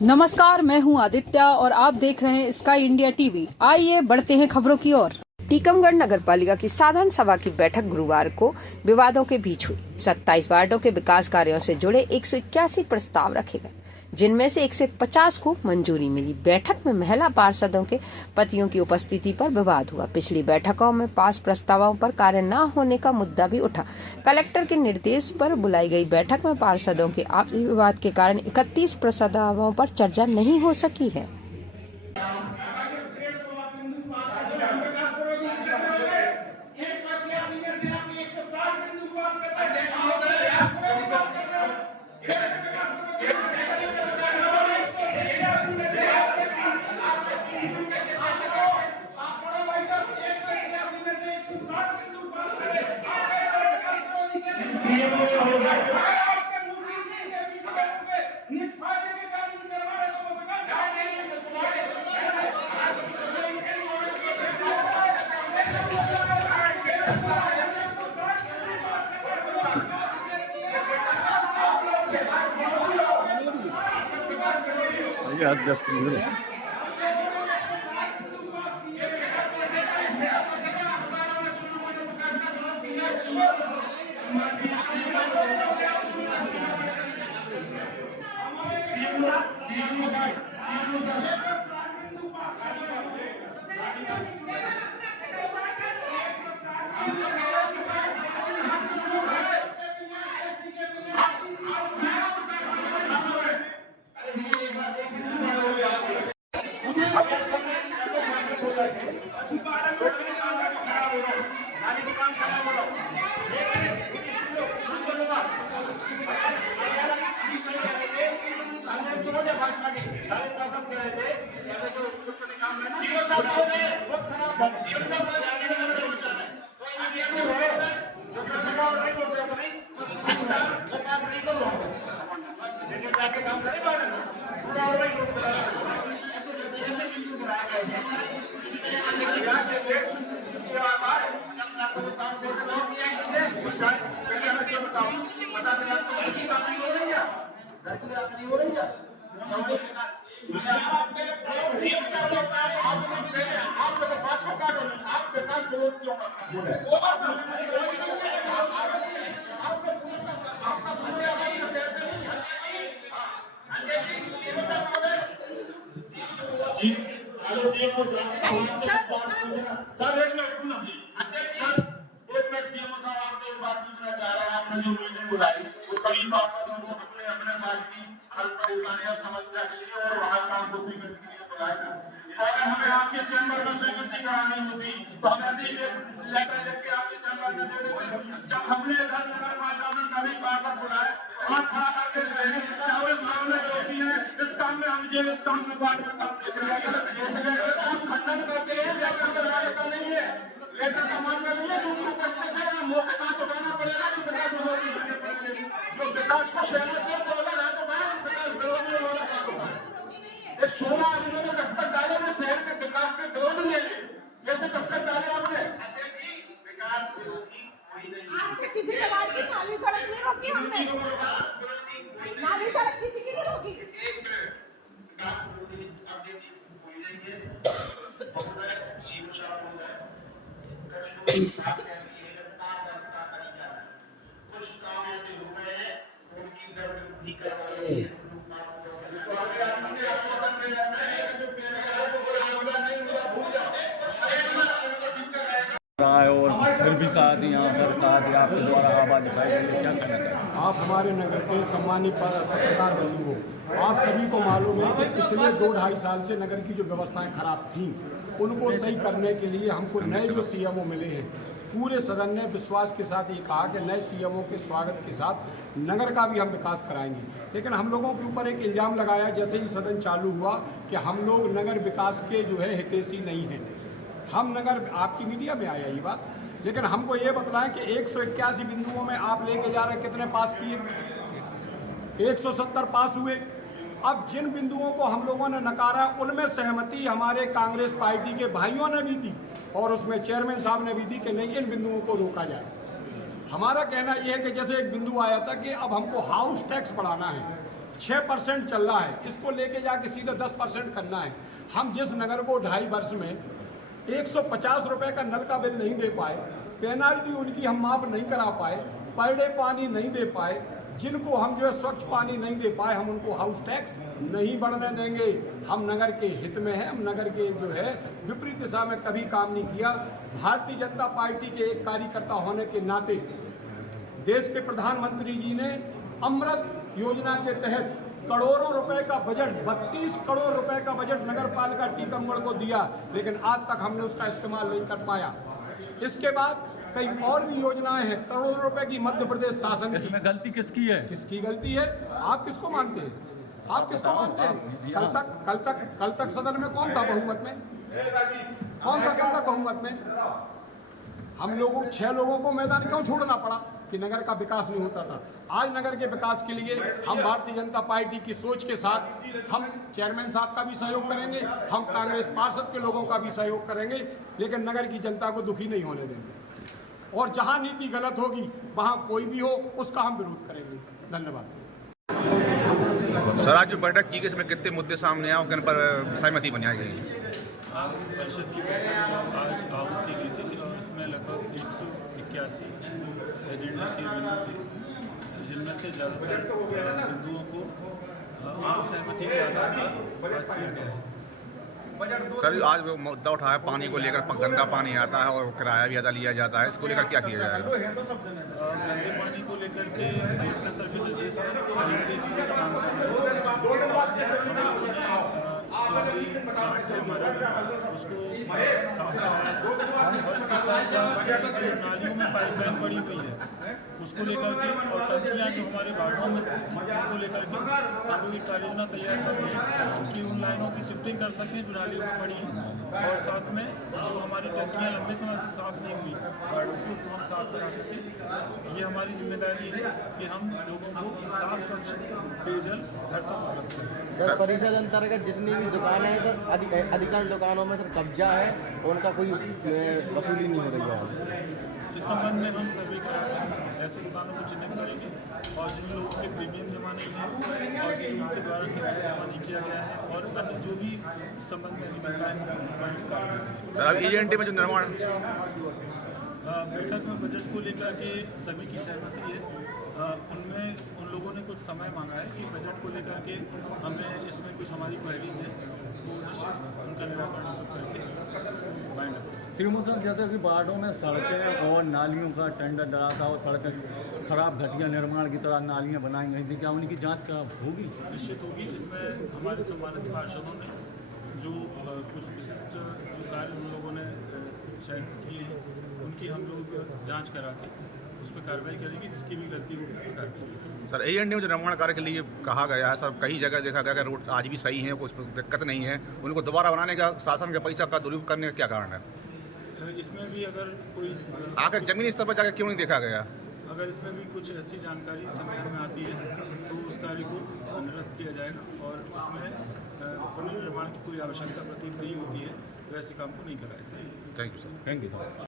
नमस्कार, मैं हूं आदित्य और आप देख रहे हैं स्काई इंडिया टीवी। आइए बढ़ते हैं खबरों की ओर। टीकमगढ़ नगर पालिका की साधारण सभा की बैठक गुरुवार को विवादों के बीच हुई। 27 वार्डों के विकास कार्यों से जुड़े 181 प्रस्ताव रखे गए, जिनमें से 150 को मंजूरी मिली। बैठक में महिला पार्षदों के पतियों की उपस्थिति पर विवाद हुआ। पिछली बैठकों में पास प्रस्तावों पर कार्य न होने का मुद्दा भी उठा। कलेक्टर के निर्देश पर बुलाई गई बैठक में पार्षदों के आपसी विवाद के कारण 31 प्रस्तावों पर चर्चा नहीं हो सकी है। जो मीटिंग बुलाई वो सभी पार्षदों को अपने अपने बात की हल परेशानी और समस्या के लिए और वहाँ काम को स्वीकृति के लिए बुलाया था। अगर हमें आपके चैम्बर में स्वीकृति करानी होती तो हम ऐसे ही लेटर लिख के आपके चैम्बर में दे देते। जब हमने इधर नगर पालिका में सभी पार्षद बुलाए हाथ खड़ा करके रहे हम इस काम में रोकी है, इस काम में हम ये इस काम में बात खंडन करते हैं नहीं है ऐसा सामान्य नहीं है। दूसरों कष्ट है मौके का तो कहना पड़ेगा कि सरकार जो विकास को शहर से बोला है तो मैं विकास विरोधी वाला काम होगा। ये 16 आदमियों ने दस्तक डाले में शहर के विकास के विरोध नहीं है। कैसे दस्तक डाले आपने? विकास विरोधी कोई नहीं। आज तक किसी के वार्ड की नाली सड़क नहीं रोकी हमने। नाली सड़क किसी की नहीं रोकी। विकास विरोधी आप देखिए कोई नहीं है। बहुत है शिव शाह हो गए। कुछ काम ऐसे हो गए हैं उनकी भी करवाई और फिर भी कहा थी यहाँ पर कहा थी आपके द्वारा आवाज उठाई गई, क्या कहना चाहिए आप? हमारे नगर के सम्मानित पत्रकार बंधु हो, आप सभी को मालूम है कि पिछले 2-2.5 साल से नगर की जो व्यवस्थाएं खराब थी उनको सही करने के लिए हमको नए जो सीएमओ मिले हैं, पूरे सदन ने विश्वास के साथ ये कहा कि नए सीएमओ के स्वागत के साथ नगर का भी हम विकास कराएंगे। लेकिन हम लोगों के ऊपर एक इल्ज़ाम लगाया जैसे ही सदन चालू हुआ कि हम लोग नगर विकास के जो है हितैषी नहीं हैं। हम नगर, आपकी मीडिया में आया ये बात, लेकिन हमको ये बतलाएं कि 181 बिंदुओं में आप लेके जा रहे हैं, कितने पास किए? 170 पास हुए। अब जिन बिंदुओं को हम लोगों ने नकारा उनमें सहमति हमारे कांग्रेस पार्टी के भाइयों ने भी दी और उसमें चेयरमैन साहब ने भी दी कि नहीं, इन बिंदुओं को रोका जाए। हमारा कहना यह है कि जैसे एक बिंदु आया था कि अब हमको हाउस टैक्स बढ़ाना है, 6% चल रहा है, इसको लेके जाके सीधे 10% करना है। हम जिस नगर को 2.5 वर्ष में 150 रुपए का नल का बिल नहीं दे पाए, पेनाल्टी उनकी हम माफ नहीं करा पाए, पर डे पानी नहीं दे पाए, जिनको हम जो है स्वच्छ पानी नहीं दे पाए, हम उनको हाउस टैक्स नहीं बढ़ने देंगे। हम नगर के हित में हैं, हम नगर के जो है विपरीत दिशा में कभी काम नहीं किया। भारतीय जनता पार्टी के एक कार्यकर्ता होने के नाते देश के प्रधानमंत्री जी ने अमृत योजना के तहत करोड़ों रुपए का बजट, 32 करोड़ रुपए का बजट नगर पालिका टीकमगढ़ को दिया, लेकिन आज तक हमने उसका इस्तेमाल नहीं कर पाया। इसके बाद कई और भी योजनाएं हैं, करोड़ों रुपए की मध्य प्रदेश शासन की। इसमें गलती किसकी है? किसकी गलती है? आप किसको मानते हैं? आप किसको मानते हैं? कल तक सदन में कौन था बहुमत में? कौन था कल तक बहुमत में? हम लोगों 6 लोगों को मैदान क्यों छोड़ना पड़ा कि नगर का विकास नहीं होता था? आज नगर के विकास के लिए हम भारतीय जनता पार्टी की सोच के साथ हम चेयरमैन साहब का भी सहयोग करेंगे, हम कांग्रेस पार्षद के लोगों का भी सहयोग करेंगे, लेकिन नगर की जनता को दुखी नहीं होने देंगे। और जहां नीति गलत होगी वहां कोई भी हो उसका हम विरोध करेंगे। धन्यवाद। सर, आज जो बैठक की गई इसमें कितने मुद्दे सामने आए, किन पर सहमति बनाई गई? परिषद की बैठक आज आहूत की गई थी और इसमें लगभग 181 एजेंडा के बिंदु थे, जिनमें से ज़्यादातर बिंदुओं को आम सहमति के आधार पर पास किया गया है। सर, आज मुद्दा उठाया पानी को लेकर, गंदा पानी आता है और किराया भी ज़्यादा लिया जाता है, इसको लेकर क्या किया जाएगा? गंदे पानी को लेकर के कलेक्टर सर के निर्देश पर ऑलरेडी हम लोग काम कर रहे हैं। जो अभी प्लांट है हमारा उसको साफ कराया है और इसके साथ साथ जो नालियों में पाइपलाइन पड़ी हुई है उसको लेकर के और टंकियाँ जो हमारे वार्डों में स्थित हैं उनको लेकर के हम लोग एक कार्ययोजना तैयार कर रहे हैं कि उन लाइनों की शिफ्टिंग कर सकें जो नालियों में पड़ी हैं, और साथ में जो हमारी टंकियाँ लंबे समय से साफ़ नहीं हुई वार्डों को हम साफ करा सकें। ये हमारी जिम्मेदारी है कि हम लोगों को साफ स्वच्छ पेयजल घर तक उपलब्ध करें। सर, परिषद अंतर्गत जितनी भी दुकानें हैं सर, अधिकांश दुकानों में सर कब्जा है और उनका कोई वसूली नहीं हो रही है। इस संबंध में हम सर्वे कराकर ऐसे दुकानों को चिन्हित करेंगे और जिन लोगों के प्रीमियम जमा नहीं है और जिन लोगों के द्वारा किराया जमा नहीं किया गया है और अन्य जो भी इस संबंध में अनियमितताएं हैं। सर, अब ENT में जो निर्माण बैठक में बजट को लेकर के सभी की सहमति है। उनमें उन लोगों ने कुछ समय मांगा है कि बजट को लेकर के हमें इसमें कुछ हमारी क्वेरीज हैं, तो उनका निराकरण करके बाइंड अप। श्रीमोहन सर, जैसे कि वार्डों में सड़कें और नालियों का टेंडर डरा था और सड़कें खराब घटिया निर्माण की तरह नालियाँ बनाई गई थी, क्या उनकी जांच का होगी? निश्चित होगी। इसमें हमारे सम्मानित पार्षदों ने जो कुछ विशिष्ट जो कार्य उन लोगों ने चयन किए हैं उनकी हम लोग जांच करा के उस पर कार्रवाई करेंगे, जिसकी भी गलती होगी उस पर कार्रवाई करेंगे। सर, ENT में जो निर्माण कार्य के लिए कहा गया है सर, कई जगह देखा गया कि रोड आज भी सही है, कुछ दिक्कत नहीं है, उनको दोबारा बनाने का शासन के पैसा का दुरुपयोग करने का क्या कारण है? इसमें भी अगर कोई आकर जमीनी स्तर पर जाकर क्यों नहीं देखा गया? अगर इसमें भी कुछ ऐसी जानकारी संज्ञान में आती है तो उस कार्य को निरस्त किया जाएगा और उसमें पुनर्निर्माण की कोई आवश्यकता प्रतीत नहीं होती है, वैसे काम को नहीं कराया जाएगा। Thank you sir. Thank you sir.